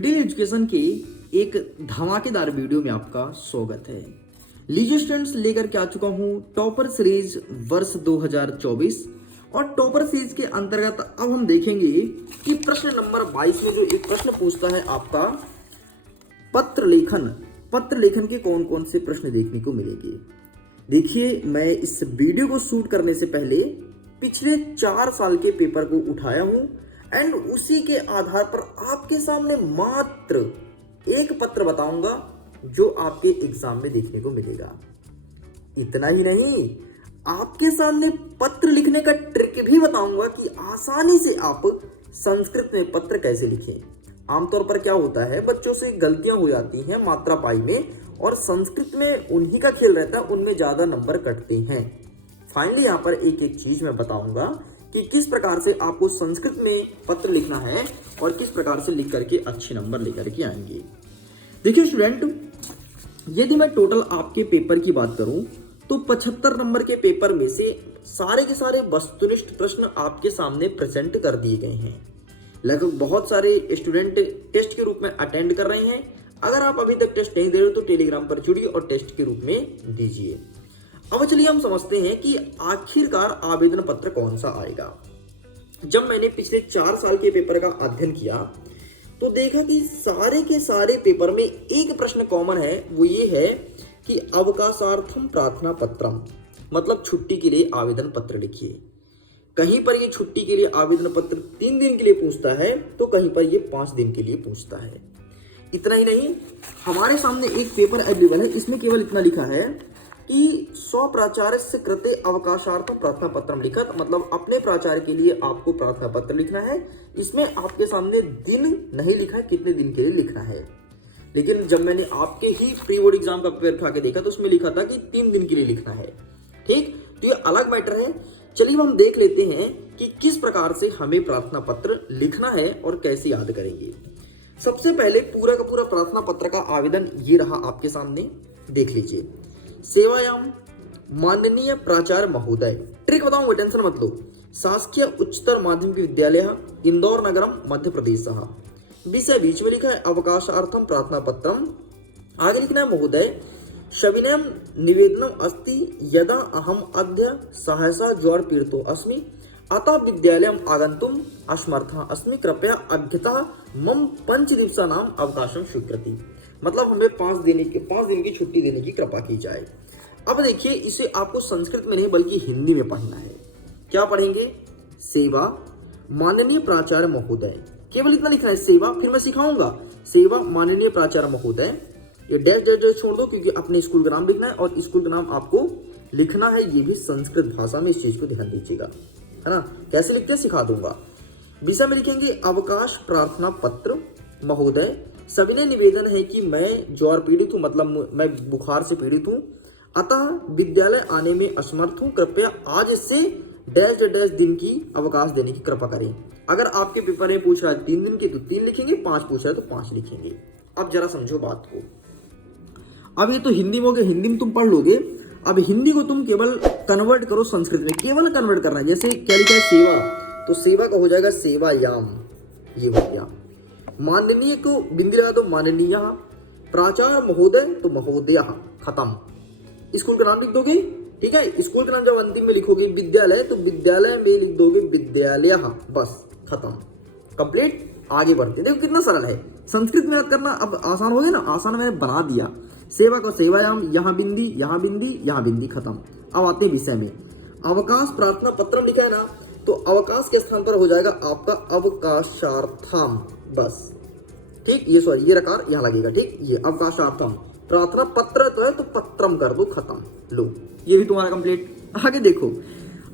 Middle education के एक धमाकेदार वीडियो में आपका स्वागत है। लीजिए स्टूडेंट्स, लेकर के आ चुका हूं टॉपर सीरीज वर्ष 2024 और टॉपर सीरीज के अंतर्गत अब हम देखेंगे कि प्रश्न नंबर 22 में जो एक प्रश्न पूछता है आपका पत्र लेखन के कौन कौन से प्रश्न देखने को मिलेंगे। देखिए, मैं इस वीडियो को शूट करने से पहले पिछले 4 साल के पेपर को उठाया हूं एंड उसी के आधार पर आपके सामने मात्र एक पत्र बताऊंगा जो आपके एग्जाम में देखने को मिलेगा। इतना ही नहीं, आपके सामने पत्र लिखने का ट्रिक भी बताऊंगा कि आसानी से आप संस्कृत में पत्र कैसे लिखें। आमतौर पर क्या होता है, बच्चों से गलतियां हो जाती हैं मात्रा पाई में, और संस्कृत में उन्हीं का खेल रहता है, उनमें ज्यादा नंबर कटते हैं। फाइनली यहाँ पर एक एक चीज मैं बताऊंगा कि किस प्रकार से आपको संस्कृत में पत्र लिखना है और किस प्रकार से लिख करके अच्छे नंबर लेकर के आएंगे। देखिए स्टूडेंट, यदि मैं टोटल आपके पेपर की बात करूं तो 75 नंबर के पेपर में से सारे के सारे वस्तुनिष्ठ प्रश्न आपके सामने प्रेजेंट कर दिए गए हैं। लगभग बहुत सारे स्टूडेंट टेस्ट के रूप में अटेंड कर रहे हैं। अगर आप अभी तक टेस्ट नहीं दे रहे हो तो टेलीग्राम पर जुड़िए और टेस्ट के रूप में दीजिए। अब चलिए हम समझते हैं कि आखिरकार आवेदन पत्र कौन सा आएगा। जब मैंने पिछले 4 साल के पेपर का अध्ययन किया तो देखा कि सारे के सारे पेपर में एक प्रश्न कॉमन है, वो ये है कि अवकाशार्थम प्रार्थना पत्रम, मतलब छुट्टी के लिए आवेदन पत्र लिखिए। कहीं पर ये छुट्टी के लिए आवेदन पत्र 3 दिन के लिए पूछता है तो कहीं पर ये 5 दिन के लिए पूछता है। इतना ही नहीं, हमारे सामने एक पेपर अवेलेबल है, इसमें केवल इतना लिखा है कि स्व प्राचार्य से कृते अवकाशार्थम प्रार्थना पत्र लिखत, मतलब अपने प्राचार्य के लिए आपको प्रार्थना पत्र लिखना है। इसमें आपके सामने दिन नहीं लिखा है, कितने दिन के लिए लिखना है। लेकिन जब मैंने आपके ही प्री बोर्ड एग्जाम का पेपर उठा के देखा तो उसमें लिखा था कि 3 दिन के लिए लिखना है। ठीक, तो ये अलग मैटर है। चलिए हम देख लेते हैं कि किस प्रकार से हमें प्रार्थना पत्र लिखना है और कैसे याद करेंगे। सबसे पहले पूरा का पूरा प्रार्थना पत्र का आवेदन ये रहा आपके सामने, देख लीजिए। सेवायाम माननीय प्राचार्य महोदय, ट्रिक बताऊंगा, टेंशन मत लो। शासकीय उच्चतर माध्यमिक विद्यालय इंदौर नगरम मध्य प्रदेश। विषय बीच में लिखा है अवकाशार्थम प्रार्थना पत्रम। आगे लिखना है महोदय सविनयम निवेदनम अस्ति यदा अहम अद्य सहसा ज्वर पीड़ितो अस्मि अतः विद्यालयम आगंतुम असमर्थः अस्मि, कृपया अद्यतः मम 5 दिवसानाम अवकाशम स्वीकृति, मतलब हमें 5 दिन की छुट्टी देने की कृपा की जाए। अब देखिए, इसे आपको संस्कृत में नहीं बल्कि हिंदी में पढ़ना है। क्या पढ़ेंगे? सेवा माननीय प्राचार्य महोदय, केवल इतना लिखना है सेवा, फिर मैं सिखाऊंगा। सेवा माननीय प्राचार्य महोदय, ये डैश डैश डैश छोड़ दो क्योंकि अपने स्कूल का नाम लिखना है और स्कूल का नाम आपको लिखना है, ये भी संस्कृत भाषा में। इस चीज को ध्यान दीजिएगा, है ना। कैसे लिखते हैं सिखा दूंगा। विषय में लिखेंगे अवकाश प्रार्थना पत्र महोदय, सविनय निवेदन है कि मैं ज्वर पीड़ित हूँ, मतलब मैं बुखार से पीड़ित हूँ, अतः विद्यालय आने में असमर्थ हूँ, कृपया आज से डैश डैश दिन की अवकाश देने की कृपा करें। अगर आपके पेपर में पूछ रहा है 3 दिन के तो 3 लिखेंगे, 5 पूछ रहा है तो 5 लिखेंगे। अब जरा समझो बात को। अब ये तो हिंदी में हो गया, हिंदी में तुम पढ़ लोगे। अब हिंदी को तुम केवल कन्वर्ट करो संस्कृत में, केवल कन्वर्ट करना है। जैसे क्या लिखा है सेवा, तो सेवा का हो जाएगा सेवायाम, ये हो गया। माननीय को बिंदी लगा दो माननीय, प्राचार्य महोदय तो महोदय, खत्म। स्कूल का नाम लिख दोगे, ठीक है। स्कूल का नाम जब अंतिम में लिखोगे विद्यालय तो विद्यालय में लिख दोगे विद्यालय, बस खत्म, कंप्लीट। आगे बढ़ते, देखो कितना सरल है। संस्कृत में याद करना अब आसान हो गया ना, आसान मैंने बना दिया। सेवा को सेवायाम, यहाँ बिंदी, यहाँ बिंदी, यहाँ बिंदी, खत्म। अब आते हैं विषय में। अवकाश प्रार्थना पत्र लिखा है ना, तो अवकाश के स्थान पर हो जाएगा आपका अवकाशार्थम, बस। ठीक, ये सॉरी ये रकार यहाँ लगेगा, ठीक। ये अवकाशार्थम, प्रार्थना पत्र तो है तो पत्रम कर दो, खत्म। लो, ये भी तुम्हारा कंप्लीट। आगे देखो,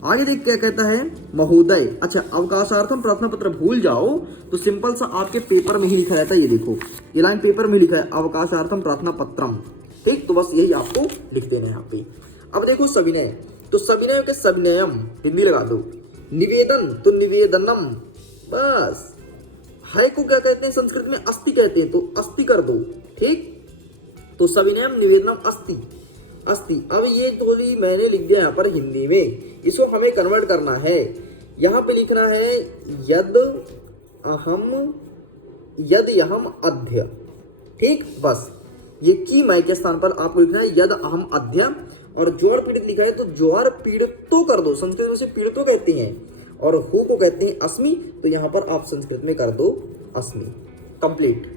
आगे देख क्या कहता है महोदय। अच्छा, अवकाशार्थम प्रार्थना पत्र भूल जाओ तो सिंपल सा आपके पेपर में ही लिखा रहता है। ये देखो, ये लाइन पेपर में लिखा है अवकाशार्थम प्रार्थना पत्रम, ठीक। तो बस यही आपको लिख देना है यहाँ पे। अब देखो सविनय, तो सविनय के सविनयम हिंदी लगा दो। निवेदन तो निवेदनम, बस। है को क्या कहते हैं संस्कृत में? अस्ति कहते हैं, तो अस्ति कर दो, ठीक। तो सविनयम निवेदनम अस्ति, अस्ति। अब ये थोड़ी मैंने लिख दिया यहाँ पर हिंदी में, इसको हमें कन्वर्ट करना है। यहाँ पे लिखना है यद अहम यदयहम अद्य। ठीक, बस ये की मैं के स्थान पर आपको लिखना है यद अहम अद्य, और ज्वर पीड़ित लिखा है तो ज्वर पीड़ितो कर दो, संस्कृत में से पीड़ितो कहते हैं, और हु को कहते हैं अस्मि, तो यहां पर आप संस्कृत में कर दो अस्मि। कंप्लीट।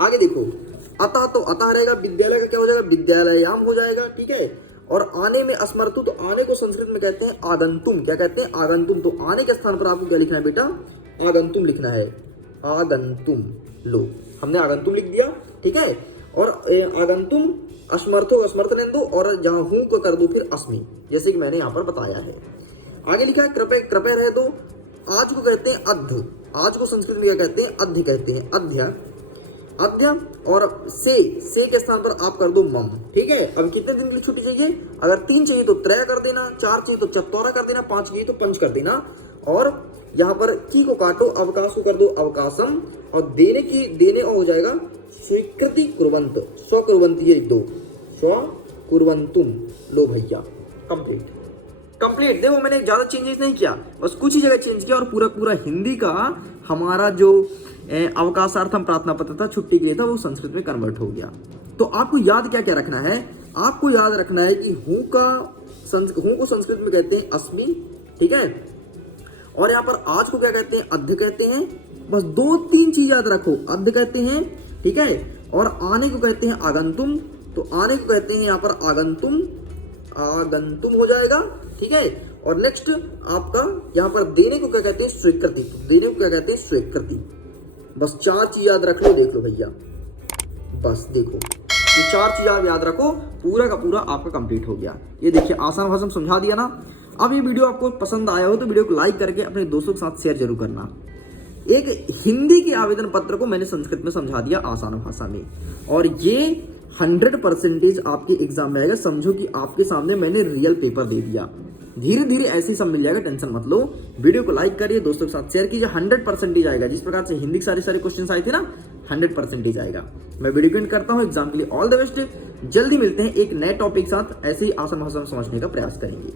आगे देखो, अतः तो अतः रहेगा, विद्यालय का क्या हो जाएगा, विद्यालयाम हो जाएगा। ठीक है, और आने में असमर्थु, तो आने को संस्कृत में कहते हैं आगंतुम। क्या कहते हैं, आगंतुम। तो आने के स्थान पर आपको क्या लिखना है बेटा, आगंतुम लिखना है, आगंतुम। लो, हमने आगंतुम लिख दिया। ठीक है, और आगंतुम असमर्थो असमर्थ रहने दो, और जहां हूं को कर दो फिर अस्मि, जैसे कि मैंने यहां पर बताया है। आगे लिखा है कृपया, कृपया रह दो। आज को कहते हैं अध्य, आज को संस्कृत में क्या कहते हैं, अध्य कहते हैं, अध्य अध्य। और से के स्थान पर आप कर दो मम। ठीक है, अब कितने दिन के लिए छुट्टी चाहिए, अगर 3 चाहिए तो त्रय कर देना, 4 चाहिए तो चत्वारा कर देना, 5 चाहिए तो पंच कर देना, और यहाँ पर की को काटो, अवकाश को कर दो अवकाशम, और देने की देने हो जाएगा स्वीकृति कुर्वंत, स्वकुर्वंती लिख दो, स्वकुर्वंतुम। लो भैया, कंप्लीट। कंप्लीट। देखो मैंने ज्यादा चेंजेस नहीं किया, बस कुछ ही जगह चेंज किया, और पूरा पूरा हिंदी का हमारा जो अवकाशार्थम प्रार्थना पत्र था, छुट्टी के लिए था, वो संस्कृत में कन्वर्ट हो गया। तो आपको याद क्या क्या रखना है, आपको याद रखना है कि हूं को संस्कृत में कहते हैं अस्मि। ठीक है, और यहाँ पर आज को क्या कहते हैं, अध्य कहते हैं। बस 2-3 चीज याद रखो, अध्य कहते हैं, ठीक है, और आने को कहते हैं आगंतुम, तो आने को कहते हैं यहाँ पर आगंतुम, आगंतुम हो जाएगा। ठीक है, और नेक्स्ट आपका यहाँ पर देने को क्या कहते हैं, स्वीकृति, तो देने को क्या कहते हैं, स्वीकृति। बस 4 चीज याद रख लो, देख लो भैया, बस देखो ये 4 चीज आप याद रखो, पूरा का पूरा आपका कंप्लीट हो गया। ये देखिए आसान भाषा में समझा दिया ना। अब ये वीडियो आपको पसंद आया हो तो वीडियो को लाइक करके अपने दोस्तों के साथ शेयर जरूर करना। एक हिंदी के आवेदन पत्र को मैंने संस्कृत में समझा दिया आसान भाषा में, और ये 100% आपके एग्जाम में आएगा। समझो कि आपके सामने मैंने रियल पेपर दे दिया। धीरे धीरे ऐसे ही सब मिल जाएगा, टेंशन मत लो। वीडियो को लाइक करिए, दोस्तों के साथ शेयर कीजिए, 100% आएगा। जिस प्रकार से हिंदी के सारे क्वेश्चन आए थे ना, 100% आएगा। मैं वीडियो को एंड करता हूँ। एग्जाम के लिए ऑल द बेस्ट। जल्दी मिलते हैं एक नए टॉपिक के साथ, ऐसे ही आसान भाषा में समझने का प्रयास करेंगे।